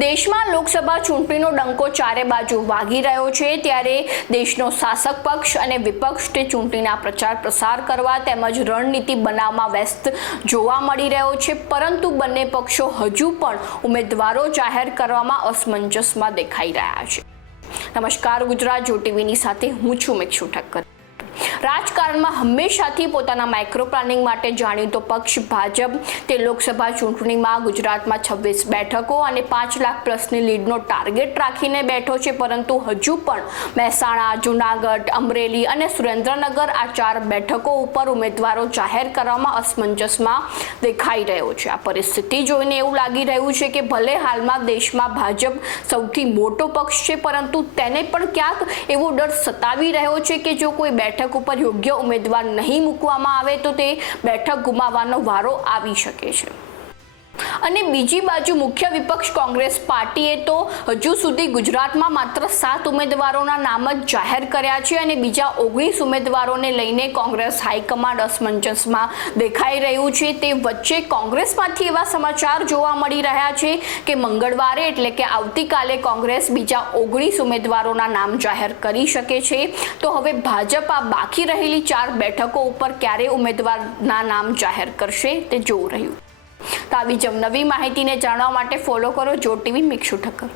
દેશમાં લોકસભા ચૂંટણીનો ડંકો ચારે બાજુ વાગી રહ્યો છે, ત્યારે દેશનો શાસક પક્ષ અને વિપક્ષ તે ચૂંટણીના પ્રચાર પ્રસાર કરવા તેમજ રણનીતિ બનાવવામાં વ્યસ્ત જોવા મળી રહ્યો છે, પરંતુ બંને પક્ષો હજુ પણ ઉમેદવારો જાહેર કરવામાં અસમંજસમાં દેખાઈ રહ્યા છે. નમસ્કાર, ગુજરાત જો ટીવીની સાથે હું છું મિક્ષુ ઠક્કર. રાજકારણમાં હંમેશાથી પોતાના માઇક્રો પ્લાનિંગ માટે જાણીતો પક્ષ ભાજપ તે લોકસભા ચૂંટણીમાં ગુજરાતમાં છવ્વીસ બેઠકો અને પાંચ લાખ પ્લસની લીડનો ટાર્ગેટ રાખીને બેઠો છે. પરંતુ હજુ પણ મહેસાણા, જૂનાગઢ, અમરેલી અને સુરેન્દ્રનગર આ ચાર બેઠકો ઉપર ઉમેદવારો જાહેર કરવામાં અસમંજસમાં દેખાઈ રહ્યો છે. આ પરિસ્થિતિ જોઈને એવું લાગી રહ્યું છે કે ભલે હાલમાં દેશમાં ભાજપ સૌથી મોટો પક્ષ છે, પરંતુ તેને પણ ક્યાંક એવો ડર સતાવી રહ્યો છે કે જો કોઈ બેઠક ઉપર યોગ્ય ઉમેદવાર નહીં મૂકવામાં આવે તો તે બેઠક ગુમાવવાનો વારો આવી શકે છે. અને બીજી બાજુ મુખ્ય વિપક્ષ કોંગ્રેસ પાર્ટીએ તો હજુ સુધી ગુજરાતમાં માત્ર સાત ઉમેદવારોના નામ જ જાહેર કર્યા છે અને બીજા ઓગણીસ ઉમેદવારોને લઈને કોંગ્રેસ હાઈકમાન્ડ અસમંજસમાં દેખાઈ રહ્યું છે. તે વચ્ચે કોંગ્રેસમાંથી એવા સમાચાર જોવા મળી રહ્યા છે કે મંગળવારે એટલે કે આવતીકાલે કોંગ્રેસ બીજા ઓગણીસ ઉમેદવારોના નામ જાહેર કરી શકે છે. તો હવે ભાજપ બાકી રહેલી ચાર બેઠકો ઉપર ક્યારે ઉમેદવારના નામ જાહેર કરશે તે જોવું રહ્યું. તો આવી જ નવી માહિતીને જાણવા માટે ફોલો કરો જો ટીવી મિક્ષુ ઠક્કર.